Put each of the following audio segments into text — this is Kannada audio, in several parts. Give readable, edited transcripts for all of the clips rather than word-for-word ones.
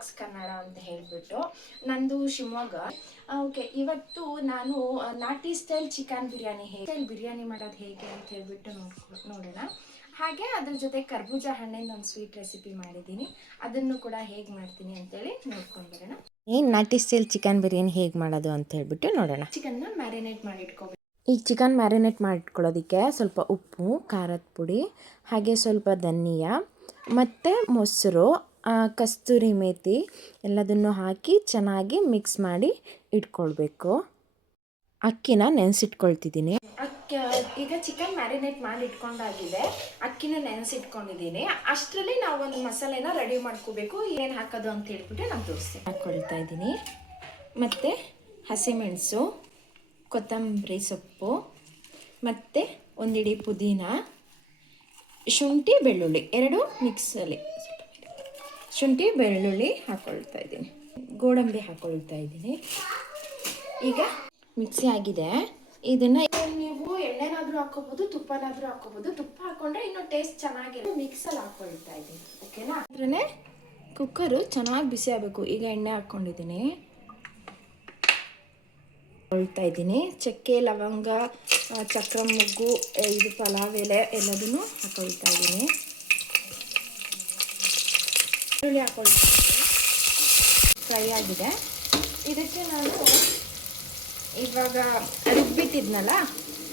ವ್ಲಾಗ್ಸ್ ಕನ್ನಡ ಅಂತ ಹೇಳಿಬಿಟ್ಟು. ನಂದು ಶಿವಮೊಗ್ಗ. ಓಕೆ, ಇವತ್ತು ನಾನು ನಾಟಿ ಸ್ಟೈಲ್ ಚಿಕನ್ ಬಿರಿಯಾನಿ ಮಾಡೋದು ಹೇಗೆ ಅಂತ ಹೇಳ್ಬಿಟ್ಟು ನೋಡೋಣ. ಹಾಗೆ ಅದ್ರ ಜೊತೆ ಕರ್ಬೂಜ ಹಣ್ಣಿಂದ ಒಂದು ಸ್ವೀಟ್ ರೆಸಿಪಿ ಮಾಡಿದ್ದೀನಿ, ಅದನ್ನು ಕೂಡ ಹೇಗೆ ಮಾಡ್ತೀನಿ ಅಂತೇಳಿ ನೋಡ್ಕೊಂಡು ಬರೋಣ. ನಾಟಿ ಸ್ಟೈಲ್ ಚಿಕನ್ ಬಿರಿಯಾನಿ ಹೇಗೆ ಮಾಡೋದು ಅಂತ ಹೇಳ್ಬಿಟ್ಟು ನೋಡೋಣ. ಚಿಕನ್ನ ಮ್ಯಾರಿನೇಟ್ ಮಾಡಿಟ್ಕೋಬೇಕು. ಈ ಚಿಕನ್ ಮ್ಯಾರಿನೇಟ್ ಮಾಡಿಟ್ಕೊಳ್ಳೋದಕ್ಕೆ ಸ್ವಲ್ಪ ಉಪ್ಪು, ಖಾರದ ಪುಡಿ, ಹಾಗೆ ಸ್ವಲ್ಪ ಧನಿಯಾ ಮತ್ತು ಮೊಸರು, ಕಸ್ತೂರಿ ಮೇಥಿ ಎಲ್ಲದನ್ನು ಹಾಕಿ ಚೆನ್ನಾಗಿ ಮಿಕ್ಸ್ ಮಾಡಿ ಇಟ್ಕೊಳ್ಬೇಕು. ಅಕ್ಕಿನ ನೆನೆಸಿಟ್ಕೊಳ್ತಿದ್ದೀನಿ. ಈಗ ಚಿಕನ್ ಮ್ಯಾರಿನೇಟ್ ಮಾಡಿ ಇಟ್ಕೊಂಡಾಗಿದೆ, ಅಕ್ಕಿನ ನೆನೆಸಿಟ್ಕೊಂಡಿದ್ದೀನಿ. ಅಷ್ಟರಲ್ಲಿ ನಾವು ಒಂದು ಮಸಾಲೆನ ರೆಡಿ ಮಾಡ್ಕೋಬೇಕು. ಏನೇನು ಹಾಕೋದು ಅಂತ ಹೇಳ್ಬಿಟ್ಟು ನಾನು ತೋರಿಸ್ತೀನಿ. ಹಾಕ್ಕೊಳ್ತಾ ಇದ್ದೀನಿ. ಮತ್ತು ಹಸಿಮೆಣಸು, ಕೊತ್ತಂಬರಿ ಸೊಪ್ಪು, ಮತ್ತು ಒಂದಿಡಿ ಪುದೀನ, ಶುಂಠಿ ಬೆಳ್ಳುಳ್ಳಿ ಎರಡು ಮಿಕ್ಸಲ್ಲಿ, ಶುಂಠಿ ಬೆಳ್ಳುಳ್ಳಿ ಹಾಕ್ಕೊಳ್ತಾ ಇದ್ದೀನಿ, ಗೋಡಂಬಿ ಹಾಕ್ಕೊಳ್ತಾ ಇದ್ದೀನಿ. ಈಗ ಮಿಕ್ಸಿ ಆಗಿದೆ. ಇದನ್ನು ನೀವು ಎಣ್ಣೆನಾದರೂ ಹಾಕೋಬೋದು, ತುಪ್ಪನಾದರೂ ಹಾಕೋಬೋದು. ತುಪ್ಪ ಹಾಕ್ಕೊಂಡ್ರೆ ಇನ್ನೂ ಟೇಸ್ಟ್ ಚೆನ್ನಾಗಿರುತ್ತೆ. ಮಿಕ್ಸಲ್ಲಿ ಹಾಕ್ಕೊಳ್ತಾ ಇದ್ದೀನಿ, ಓಕೆನಾ? ಅಂದ್ರೆ ಕುಕ್ಕರು ಚೆನ್ನಾಗಿ ಬಿಸಿ ಆಗಬೇಕು. ಈಗ ಎಣ್ಣೆ ಹಾಕ್ಕೊಂಡಿದ್ದೀನಿ, ಹಾಕ್ಕೊಳ್ತಾ ಇದ್ದೀನಿ. ಚಕ್ಕೆ, ಲವಂಗ, ಚಕ್ರ ಮೊಗ್ಗು, ಇದು ಪಲಾವ್ ಎಲೆ ಎಲ್ಲದನ್ನು ಹಾಕ್ಕೊಳ್ತಾ ಇದ್ದೀನಿ. ಈರುಳ್ಳಿ ಹಾಕ್ಕೊಳ್ತಾ ಇದ್ದೀನಿ. ಫ್ರೈ ಆಗಿದೆ. ಇದಕ್ಕೆ ನಾನು ಇವಾಗ ರುಬ್ಬಿಟ್ಟಿದ್ನಲ್ಲ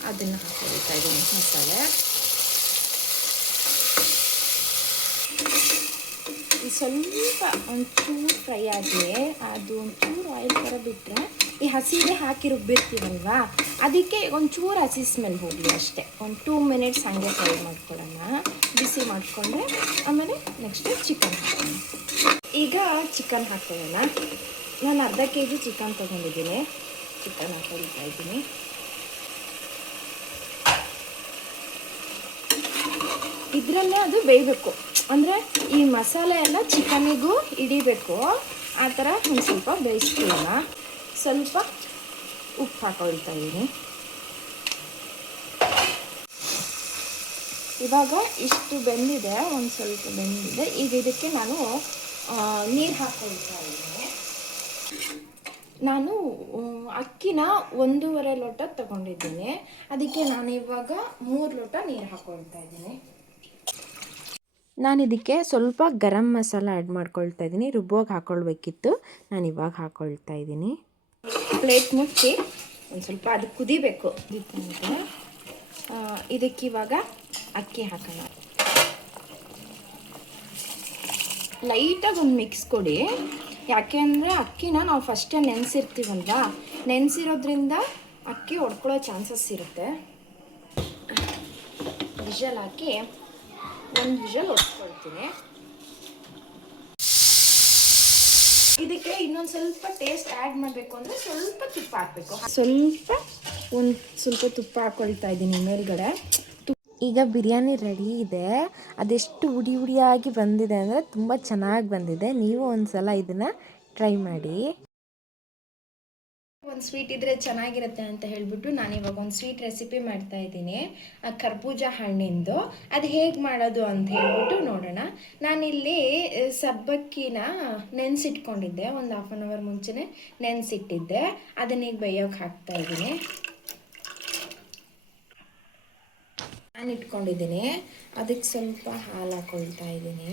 ಅದನ್ನು ಹಾಕ್ಕೊಳ್ತಾ ಇದ್ದೀನಿ ಮಸಾಲೆ. ಸ್ವಲ್ಪ ಒಂಚೂರು ಫ್ರೈ ಆಗಿ ಅದು ಒಂಚೂರು ಆಯಿಲ್ ಥರ ಬಿಟ್ಟರೆ, ಈ ಹಸಿಗೆ ಹಾಕಿ ರುಬ್ಬಿರ್ತೀವಲ್ವಾ, ಅದಕ್ಕೆ ಒಂಚೂರು ಹಸಿ ಸ್ಮೆಲ್ ಹೋಗಲಿ ಅಷ್ಟೇ. ಒಂದು 2 ಮಿನಿಟ್ಸ್ ಹಾಗೆ ಫ್ರೈ ಮಾಡ್ಕೊಳ್ಳೋಣ. ಬಿಸಿ ಮಾಡಿಕೊಂಡ್ರೆ ಆಮೇಲೆ ನೆಕ್ಸ್ಟ್ ಚಿಕನ್ ಹಾಕೋಣ. ಈಗ ಚಿಕನ್ ಹಾಕ್ಕೊಳ್ಳೋಣ. ನಾನು ಅರ್ಧ kg ಚಿಕನ್ ತೊಗೊಂಡಿದ್ದೀನಿ. ಚಿಕನ್ ಹಾಕೊಳ್ತಾ ಇದ್ದೀನಿ. ಇದರಲ್ಲೇ ಅದು ಬೇಯಬೇಕು, ಅಂದರೆ ಈ ಮಸಾಲೆ ಎಲ್ಲ ಚಿಕನಿಗೂ ಹಿಡಿಬೇಕು. ಆ ಥರ ಒಂದು ಸ್ವಲ್ಪ ಬೇಯಿಸ್ಕೊಳ್ಳೋಣ. ಸ್ವಲ್ಪ ಉಪ್ಪು ಹಾಕೊಳ್ತಾ ಇದ್ದೀನಿ. ಇವಾಗ ಇಷ್ಟು ಬೆಂದಿದೆ, ಒಂದು ಸ್ವಲ್ಪ ಬೆಂದಿದೆ. ಈಗ ಇದಕ್ಕೆ ನಾನು ನೀರು ಹಾಕ್ಕೊಳ್ತಾ ಇದ್ದೀನಿ. ನಾನು ಅಕ್ಕಿನ 1.5 ಲೋಟ ತಗೊಂಡಿದ್ದೀನಿ. ಅದಕ್ಕೆ ನಾನು ಇವಾಗ 3 ಲೋಟ ನೀರು ಹಾಕ್ಕೊಳ್ತಾ ಇದ್ದೀನಿ. ನಾನು ಇದಕ್ಕೆ ಸ್ವಲ್ಪ ಗರಂ ಮಸಾಲ ಆ್ಯಡ್ ಮಾಡ್ಕೊಳ್ತಾ ಇದ್ದೀನಿ. ರುಬ್ಬೋಗಿ ಹಾಕ್ಕೊಳ್ಬೇಕಿತ್ತು, ನಾನು ಇವಾಗ ಹಾಕ್ಕೊಳ್ತಾ ಇದ್ದೀನಿ. ಪ್ಲೇಟ್ ಮುಚ್ಚಿ ಒಂದು ಸ್ವಲ್ಪ ಅದು ಕುದಿಬೇಕು. ಇದಕ್ಕಿವಾಗ ಅಕ್ಕಿ ಹಾಕೋಣ. ಲೈಟಾಗಿ ಒಂದು ಮಿಕ್ಸ್ ಕೊಡಿ. ಯಾಕೆ ಅಂದರೆ ಅಕ್ಕಿನ ನಾವು ಫಸ್ಟೇ ನೆನೆಸಿರ್ತೀವಲ್ವಾ, ನೆನೆಸಿರೋದ್ರಿಂದ ಅಕ್ಕಿ ಹೊಡ್ಕೊಳ್ಳೋ ಚಾನ್ಸಸ್ ಇರುತ್ತೆ. ವಿಷಲ್ ಹಾಕಿ ಒಂದು ವಿಷಲ್ ಹೊಡ್ಕೊಳ್ತೀನಿ. ಇದಕ್ಕೆ ಇನ್ನೊಂದು ಸ್ವಲ್ಪ ಟೇಸ್ಟ್ ಆ್ಯಡ್ ಮಾಡಬೇಕು ಅಂದರೆ ಸ್ವಲ್ಪ ತುಪ್ಪ ಹಾಕಬೇಕು. ಸ್ವಲ್ಪ ತುಪ್ಪ ಹಾಕ್ಕೊಳ್ತಾ ಇದ್ದೀನಿ ಮೇಲ್ಗಡೆ. ಈಗ ಬಿರಿಯಾನಿ ರೆಡಿ ಇದೆ. ಅದೆಷ್ಟು ಹುಡಿ ಹುಡಿಯಾಗಿ ಬಂದಿದೆ ಅಂದರೆ ತುಂಬ ಚೆನ್ನಾಗಿ ಬಂದಿದೆ. ನೀವು ಒಂದು ಸಲ ಇದನ್ನು ಟ್ರೈ ಮಾಡಿ. ಒಂದು ಸ್ವೀಟ್ ಇದ್ದರೆ ಚೆನ್ನಾಗಿರುತ್ತೆ ಅಂತ ಹೇಳಿಬಿಟ್ಟು ನಾನು ಇವಾಗ ಒಂದು ಸ್ವೀಟ್ ರೆಸಿಪಿ ಮಾಡ್ತಾ ಇದ್ದೀನಿ, ಕರ್ಬೂಜ ಹಣ್ಣಿಂದು. ಅದು ಹೇಗೆ ಮಾಡೋದು ಅಂತ ಹೇಳ್ಬಿಟ್ಟು ನೋಡೋಣ. ನಾನಿಲ್ಲಿ ಸಬ್ಬಕ್ಕಿನ ನೆನೆಸಿಟ್ಕೊಂಡಿದ್ದೆ, ಒಂದು 1/2 ಅವರ್ ಮುಂಚೆನೇ ನೆನೆಸಿಟ್ಟಿದ್ದೆ. ಅದನ್ನೀಗ ಬೇಯೋಕೆ ಹಾಕ್ತಾ ಇದ್ದೀನಿ. ನಾನು ಇಟ್ಕೊಂಡಿದ್ದೀನಿ. ಅದಕ್ಕೆ ಸ್ವಲ್ಪ ಹಾಲು ಹಾಕ್ಕೊಳ್ತಾ ಇದ್ದೀನಿ.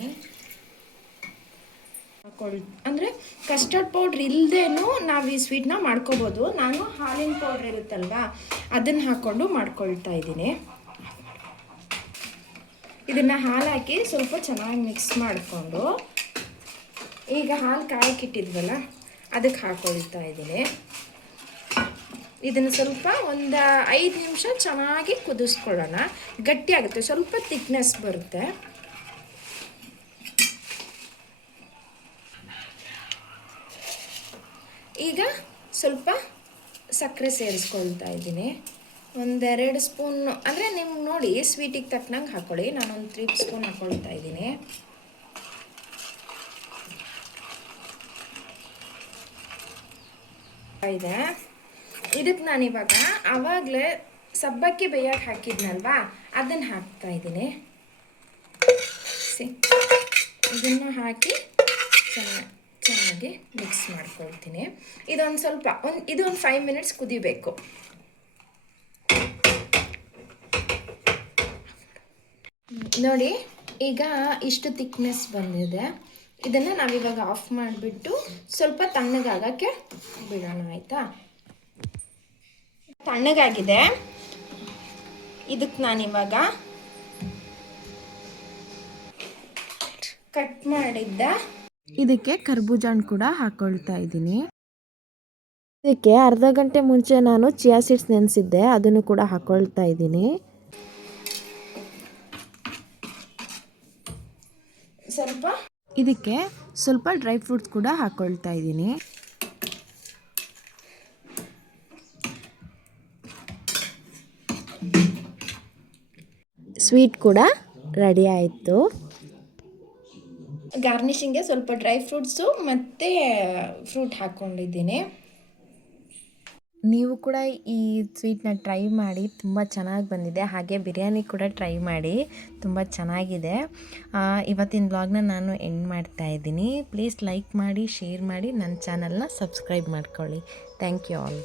ಅಂದರೆ ಕಸ್ಟರ್ಡ್ ಪೌಡ್ರ್ ಇಲ್ಲದೇನೂ ನಾವು ಈ ಸ್ವೀಟ್ನ ಮಾಡ್ಕೋಬೋದು. ನಾನು ಹಾಲಿನ ಪೌಡ್ರ್ ಇರುತ್ತಲ್ವ, ಅದನ್ನು ಹಾಕ್ಕೊಂಡು ಮಾಡ್ಕೊಳ್ತಾ ಇದ್ದೀನಿ. ಇದನ್ನು ಹಾಲು ಹಾಕಿ ಸ್ವಲ್ಪ ಚೆನ್ನಾಗಿ ಮಿಕ್ಸ್ ಮಾಡಿಕೊಂಡು ಈಗ ಹಾಲು ಕಾಯಕ್ಕಿಟ್ಟಿದ್ವಲ್ಲ ಅದಕ್ಕೆ ಹಾಕ್ಕೊಳ್ತಾ ಇದ್ದೀನಿ. ಇದನ್ನು ಸ್ವಲ್ಪ ಒಂದು 5 ನಿಮಿಷ ಚೆನ್ನಾಗಿ ಕುದಿಸ್ಕೊಳ್ಳೋಣ. ಗಟ್ಟಿಯಾಗುತ್ತೆ, ಸ್ವಲ್ಪ ಥಿಕ್ನೆಸ್ ಬರುತ್ತೆ. ಈಗ ಸ್ವಲ್ಪ ಸಕ್ಕರೆ ಸೇರಿಸ್ಕೊಳ್ತಾ ಇದ್ದೀನಿ. 1-2 ಸ್ಪೂನ್, ಅಂದರೆ ನಿಮ್ಗೆ ನೋಡಿ ಸ್ವೀಟಿಗೆ ತಕ್ಕನಂಗೆ ಹಾಕ್ಕೊಳ್ಳಿ. ನಾನೊಂದು 3 ಸ್ಪೂನ್ ಹಾಕ್ಕೊಳ್ತಾ ಇದ್ದೀನಿ. ಇದೆ. ಇದಕ್ಕೆ ನಾನಿವಾಗ ಆವಾಗಲೇ ಸಬ್ಬಕ್ಕಿ ಬೇಯಕ್ಕೆ ಹಾಕಿದ್ನಲ್ವಾ, ಅದನ್ನು ಹಾಕ್ತಾ ಇದ್ದೀನಿ. ಇದನ್ನು ಹಾಕಿ ಚೆನ್ನಾಗಿ ಚೆನ್ನಾಗಿ ಮಿಕ್ಸ್ ಮಾಡ್ಕೊಳ್ತೀನಿ. ಇದೊಂದು ಸ್ವಲ್ಪ ಇದು ಒಂದು 5 ಮಿನಿಟ್ಸ್ ಕುದಿಬೇಕು. ನೋಡಿ ಈಗ ಇಷ್ಟು ಥಿಕ್ನೆಸ್ ಬಂದಿದೆ. ಇದನ್ನು ನಾವಿವಾಗ ಆಫ್ ಮಾಡಿಬಿಟ್ಟು ಸ್ವಲ್ಪ ತಣ್ಣಗಾಗಕ್ಕೆ ಬಿಡೋಣ, ಆಯಿತಾ? ತಣ್ಣಗಾಗಿದೆ. ಇದಕ್ಕೆ ನಾನಿವಾಗ ಕಟ್ ಮಾಡಿದ್ದ ಇದಕ್ಕೆ ಕರ್ಬೂಜ ಹಣ್ಣು ಕೂಡ ಹಾಕ್ಕೊಳ್ತಾ ಇದ್ದೀನಿ. ಇದಕ್ಕೆ ಅರ್ಧ ಗಂಟೆ ಮುಂಚೆ ನಾನು ಚಿಯಾ ಸೀಡ್ಸ್ ನೆನೆಸಿದ್ದೆ, ಅದನ್ನು ಕೂಡ ಹಾಕ್ಕೊಳ್ತಾ ಇದ್ದೀನಿ. ಇದಕ್ಕೆ ಸ್ವಲ್ಪ ಡ್ರೈ ಫ್ರೂಟ್ಸ್ ಕೂಡ ಹಾಕ್ಕೊಳ್ತಾ ಇದ್ದೀನಿ. ಸ್ವೀಟ್ ಕೂಡ ರೆಡಿ ಆಯಿತು. ಗಾರ್ನಿಷಿಂಗ್ಗೆ ಸ್ವಲ್ಪ ಡ್ರೈ ಫ್ರೂಟ್ಸು ಮತ್ತು ಫ್ರೂಟ್ ಹಾಕ್ಕೊಂಡಿದ್ದೀನಿ. ನೀವು ಕೂಡ ಈ ಸ್ವೀಟ್ನ ಟ್ರೈ ಮಾಡಿ, ತುಂಬ ಚೆನ್ನಾಗಿ ಬಂದಿದೆ. ಹಾಗೆ ಬಿರಿಯಾನಿ ಕೂಡ ಟ್ರೈ ಮಾಡಿ, ತುಂಬ ಚೆನ್ನಾಗಿದೆ. ಇವತ್ತಿನ ಬ್ಲಾಗ್ನ ನಾನು ಎಂಡ್ ಮಾಡ್ತಾ ಇದ್ದೀನಿ. ಪ್ಲೀಸ್ ಲೈಕ್ ಮಾಡಿ, ಶೇರ್ ಮಾಡಿ, ನನ್ನ ಚಾನಲ್ನ ಸಬ್ಸ್ಕ್ರೈಬ್ ಮಾಡ್ಕೊಳ್ಳಿ. Thank you all.